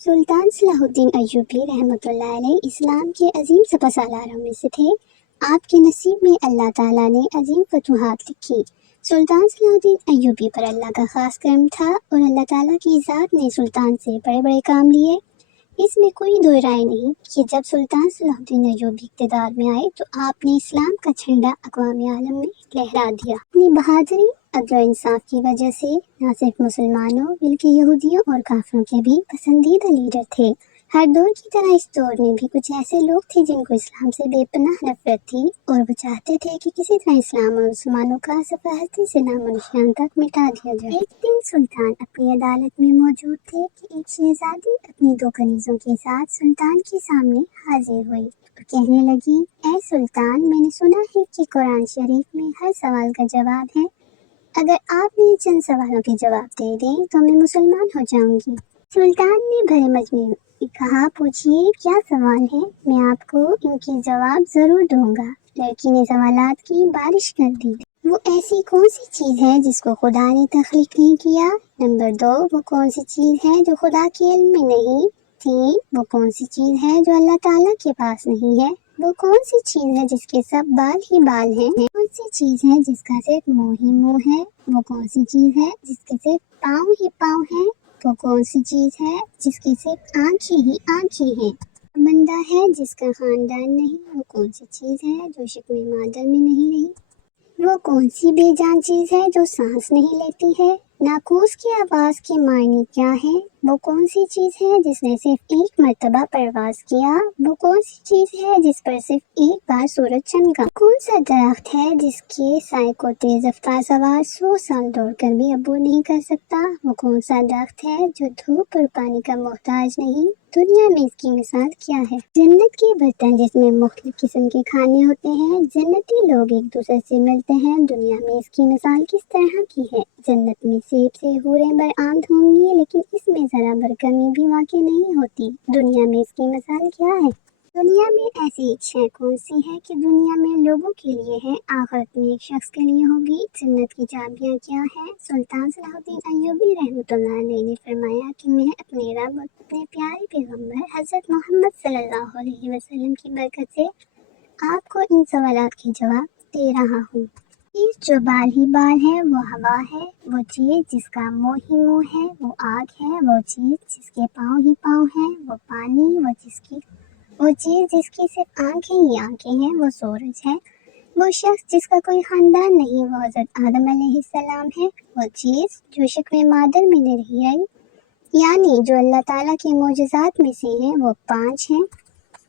سلطان صلاح الدین ایوبی رحمۃ اللہ علیہ اسلام کے عظیم سپہ سالاروں میں سے تھے۔ آپ کے نصیب میں اللہ تعالیٰ نے عظیم فتوحات لکھی۔ سلطان صلاح الدین ایوبی پر اللہ کا خاص کرم تھا اور اللہ تعالیٰ کی ذات نے سلطان سے بڑے بڑے کام لیے۔ اس میں کوئی دو رائے نہیں کہ جب سلطان صلاح الدین ایوبی اقتدار میں آئے تو آپ نے اسلام کا جھنڈا اقوام عالم میں لہرا دیا۔ اپنی بہادری، عدل و انصاف کی وجہ سے نہ صرف مسلمانوں بلکہ یہودیوں اور کافروں کے بھی پسندیدہ لیڈر تھے۔ ہر دور کی طرح اس دور میں بھی کچھ ایسے لوگ تھے جن کو اسلام سے بے پناہ نفرت تھی اور وہ چاہتے تھے کہ کسی طرح اسلام اور مسلمانوں کا صفحہ ہستی سے نام و نشان تک مٹا دیا جائے۔ ایک دن سلطان اپنی عدالت میں موجود تھے کہ ایک شہزادی اپنی دو کنیزوں کے ساتھ سلطان کے سامنے حاضر ہوئی اور کہنے لگی، اے سلطان، میں نے سنا ہے کہ قرآن شریف میں ہر سوال کا جواب ہے۔ اگر آپ مجھے چند سوالوں کے جواب دے دیں تو میں مسلمان ہو جاؤں گی۔ سلطان نے بھرے مجمع میں کہا، پوچھئے کیا سوال ہے، میں آپ کو ان کے جواب ضرور دوں گا۔ لڑکی نے سوالات کی بارش کر دی۔ وہ ایسی کون سی چیز ہے جس کو خدا نے تخلیق نہیں کیا؟ نمبر 2، وہ کون سی چیز ہے جو خدا کے علم میں نہیں؟ 3، وہ کون سی چیز ہے جو اللہ تعالیٰ کے پاس نہیں ہے؟ وہ کون سی چیز ہے جس کے سب بال ہی بال ہیں؟ کون سی چیز ہے جس کا صرف منہ ہی منہ ہے؟ وہ کون سی چیز ہے جس کے صرف پاؤں ہی پاؤں ہیں؟ وہ کون سی چیز ہے جس کی صرف آنکھیں ہی آنکھیں ہیں؟ بندہ ہے جس کا خاندان نہیں؟ وہ کون سی چیز ہے جو شکم مادر میں نہیں رہی؟ وہ کون سی بے جان چیز ہے جو سانس نہیں لیتی ہے؟ ناقوس کی آواز کے معنی کیا ہے؟ وہ کون سی چیز ہے جس نے صرف ایک مرتبہ پرواز کیا؟ وہ کون سی چیز ہے جس پر صرف ایک بار سورج چمکا؟ کون سا درخت ہے جس کے سائے کو تیز رفتار سوار 100 سال دوڑ کر بھی عبور نہیں کر سکتا؟ وہ کون سا درخت ہے جو دھوپ اور پانی کا محتاج نہیں؟ دنیا میں اس کی مثال کیا ہے؟ جنت کے برتن جس میں مختلف قسم کے کھانے ہوتے ہیں۔ جنتی لوگ ایک دوسرے سے ملتے ہیں۔ دنیا میں اس کی مثال کس طرح کی ہے؟ جنت میں سیب سے حوریں برآمد ہوں گی لیکن اس میں ذرا برکمی بھی واقع نہیں ہوتی۔ دنیا میں اس کی مثال کیا ہے؟ دنیا میں ایسی ایک شے کون سی ہے کہ دنیا میں لوگوں کے لیے ہے، آخرت میں ایک شخص کے لیے ہوگی؟ جنت کی چابیاں کیا ہیں؟ سلطان صلاح الدین ایوبی رحمۃ اللہ علیہ نے فرمایا کہ میں اپنے رب اور اپنے پیارے پیغمبر حضرت محمد صلی اللہ علیہ وسلم کی برکت سے آپ کو ان سوالات کے جواب دے رہا ہوں۔ چیز جو بال ہی بال ہے وہ ہوا ہے، وہ چیز جس کا منہ ہی منہ ہے وہ آگ ہے، وہ چیز جس کے پاؤں ہی پاؤں ہیں وہ پانی، وہ چیز جس کی صرف آنکھیں ہی آنکھیں ہیں وہ سورج ہے، وہ شخص جس کا کوئی خاندان نہیں وہ حضرت آدم علیہ السلام ہے، وہ چیز جو شکم مادر میں نہیں آئی، یعنی جو اللہ تعالیٰ کے معجزات میں سے ہیں وہ 5 ہیں۔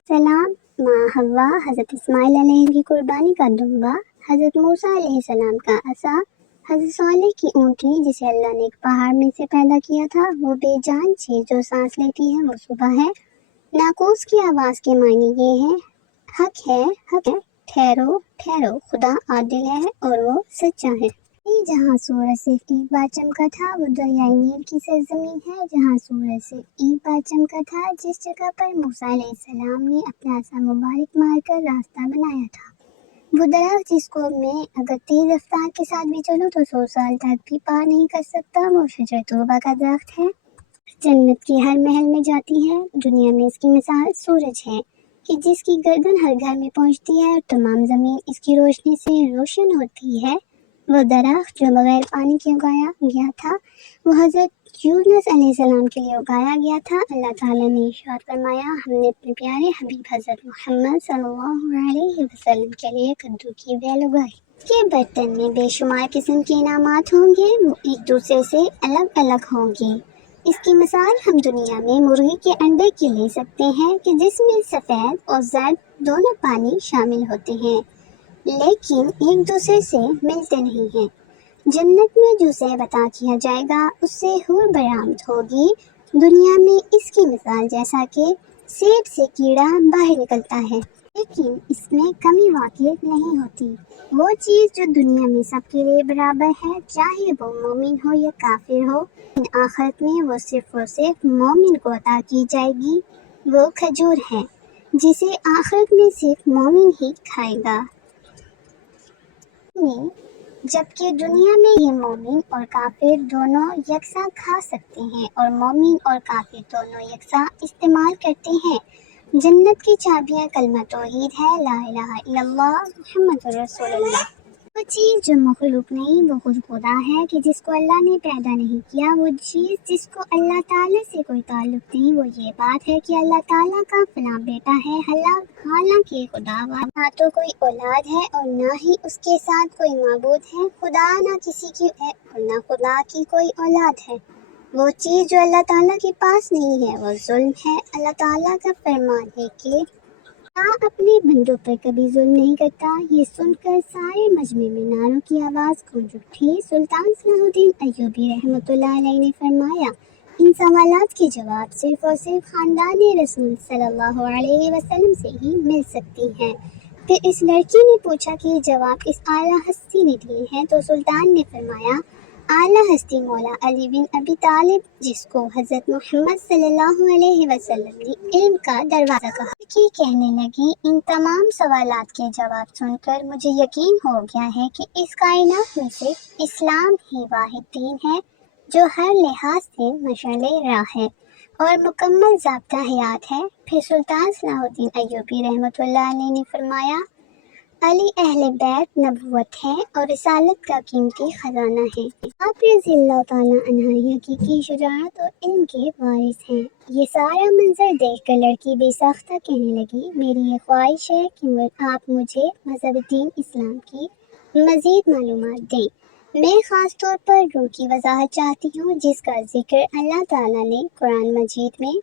سلام، ماں حوا، حضرت اسماعیل علیہ کی قربانی کا دمبا، حضرت موسیٰ علیہ السلام کا عصا، حضرت صالح کی اونٹنی جسے اللہ نے ایک پہاڑ میں سے پیدا کیا تھا، وہ بے جان چیز جو سانس لیتی ہے وہ صبح ہے۔ ناقوس کی آواز کے معنی یہ ہے، حق ہے، ٹھہرو ٹھہرو، خدا عادل ہے اور وہ سچا ہے۔ جہاں سورج صرف ایک بار چمکا تھا وہ دریائے نیل کی سرزمین ہے۔ جہاں سورج صرف ایک بار چمکا تھا، جس جگہ پر موسیٰ علیہ السلام نے اپنا عصا مبارک مار کر راستہ بنایا تھا، وہ درخت جس کو میں اگر تیز رفتار کے ساتھ بھی چلوں تو 100 سال تک بھی پار نہیں کر سکتا، وہ شجر توبہ کا درخت ہے، جنت کے ہر محل میں جاتی ہے۔ دنیا میں اس کی مثال سورج ہے کہ جس کی گردن ہر گھر میں پہنچتی ہے اور تمام زمین اس کی روشنی سے روشن ہوتی ہے۔ وہ درخت جو بغیر پانی کے اگایا گیا تھا وہ حضرت یونس علیہ السلام کے لیے اگایا گیا تھا۔ اللہ تعالیٰ نے ارشاد فرمایا، ہم نے اپنے پیارے حبیب حضرت محمد صلی اللہ علیہ وسلم کے لیے کدو کی بیل اگائی۔ کے برتن میں بے شمار قسم کے انعامات ہوں گے، وہ ایک دوسرے سے الگ الگ ہوں گے۔ اس کی مثال ہم دنیا میں مرغی کے انڈے کی لے سکتے ہیں کہ جس میں سفید اور زرد دونوں پانی شامل ہوتے ہیں لیکن ایک دوسرے سے ملتے نہیں ہیں۔ جنت میں جو سیب عطا کیا جائے گا اس سے حور برآمد ہوگی۔ دنیا میں اس کی مثال جیسا کہ سیب سے کیڑا باہر نکلتا ہے لیکن اس میں کمی واقع نہیں ہوتی۔ وہ چیز جو دنیا میں سب کے لیے برابر ہے، چاہے وہ مومن ہو یا کافر ہو، آخرت میں وہ صرف اور صرف مومن کو عطا کی جائے گی۔ وہ کھجور ہے جسے آخرت میں صرف مومن ہی کھائے گا۔ جبکہ دنیا میں یہ مومن اور کافر دونوں یکساں کھا سکتے ہیں اور مومن اور کافر دونوں یکساں استعمال کرتے ہیں۔ جنت کی چابیاں کلمہ توحید ہے، لا الہ الا اللہ محمد رسول اللہ۔ وہ چیز جو مخلوق نہیں وہ خود خدا ہے کہ جس کو اللہ نے پیدا نہیں کیا۔ وہ چیز جس کو اللہ تعالیٰ سے کوئی تعلق نہیں، وہ یہ بات ہے کہ اللہ تعالیٰ کا فلاں بیٹا ہے، حالانکہ خدا نہ تو کوئی اولاد ہے اور نہ ہی اس کے ساتھ کوئی معبود ہے۔ خدا نہ کسی کی ہے اور نہ خدا کی کوئی اولاد ہے۔ وہ چیز جو اللہ تعالیٰ کے پاس نہیں ہے وہ ظلم ہے۔ اللہ تعالیٰ کا فرمان ہے کہ خدا اپنے بندوں پر کبھی ظلم نہیں کرتا۔ یہ سن کر سارے مجمع میں نعروں کی آواز گونج اٹھی۔ سلطان صلاح الدین ایوبی رحمۃ اللہ علیہ نے فرمایا، ان سوالات کے جواب صرف اور صرف خاندان رسول صلی اللہ علیہ وسلم سے ہی مل سکتی ہیں۔ پھر اس لڑکی نے پوچھا کہ یہ جواب کس اعلیٰ ہستی نے دیے ہیں؟ تو سلطان نے فرمایا، اعلیٰ ہستی مولا علی بن ابی طالب، جس کو حضرت محمد صلی اللہ علیہ وسلم نے علم کا دروازہ کہا۔ لڑکی کہنے لگی، ان تمام سوالات کے جواب سن کر مجھے یقین ہو گیا ہے کہ اس کائنات میں صرف اسلام ہی واحد دین ہے جو ہر لحاظ سے مشعل راہ ہے اور مکمل ضابطہ حیات ہے۔ پھر سلطان صلاح الدین ایوبی رحمۃ اللہ علیہ نے فرمایا، علی اہل بیت نبوت ہے اور رسالت کا قیمتی خزانہ ہے۔ آپ رضی اللہ تعالیٰ عنہ حقیقی شجاعت اور علم کے وارث ہیں۔ یہ سارا منظر دیکھ کر لڑکی بے ساختہ کہنے لگی، میری یہ خواہش ہے کہ آپ مجھے مذہب دین اسلام کی مزید معلومات دیں۔ میں خاص طور پر روح کی وضاحت چاہتی ہوں جس کا ذکر اللہ تعالیٰ نے قرآن مجید میں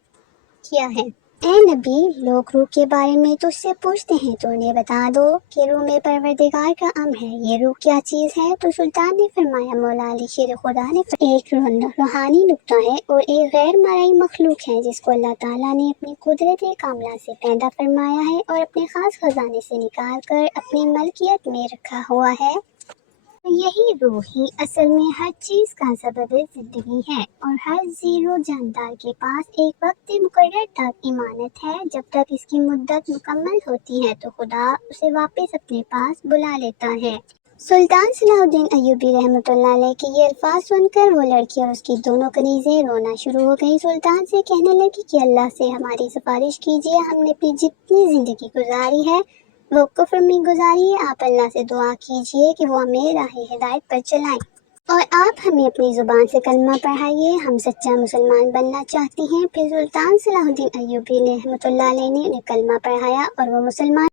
کیا ہے۔ اے نبی، لوگ روح کے بارے میں تجھ سے پوچھتے ہیں تو انہیں بتا دو کہ روح میں پروردگار کا امر ہے۔ یہ روح کیا چیز ہے؟ تو سلطان نے فرمایا، مولا علی شیر خدا نے ایک روحانی نقطہ ہے اور ایک غیر مرئی مخلوق ہے جس کو اللہ تعالیٰ نے اپنی قدرت کاملہ سے پیدا فرمایا ہے اور اپنے خاص خزانے سے نکال کر اپنی ملکیت میں رکھا ہوا ہے۔ یہی روح ہی اصل میں ہر چیز کا سبب زندگی ہے اور ہر زیرو جاندار کے پاس ایک وقت مقرر تک امانت ہے۔ جب تک اس کی مدت مکمل ہوتی ہے تو خدا اسے واپس اپنے پاس بلا لیتا ہے۔ سلطان صلاح الدین ایوبی رحمۃ اللہ علیہ کے یہ الفاظ سن کر وہ لڑکی اور اس کی دونوں کنیزیں رونا شروع ہو گئیں۔ سلطان سے کہنے لگی کہ اللہ سے ہماری سفارش کیجیے، ہم نے اپنی جتنی زندگی گزاری ہے وہ کفر میں گزاری ہے۔ آپ اللہ سے دعا کیجیے کہ وہ ہمیں راہ ہدایت پر چلائیں اور آپ ہمیں اپنی زبان سے کلمہ پڑھائیے، ہم سچا مسلمان بننا چاہتے ہیں۔ پھر سلطان صلاح الدین ایوبی رحمۃ اللہ علیہ نے انہیں کلمہ پڑھایا اور وہ مسلمان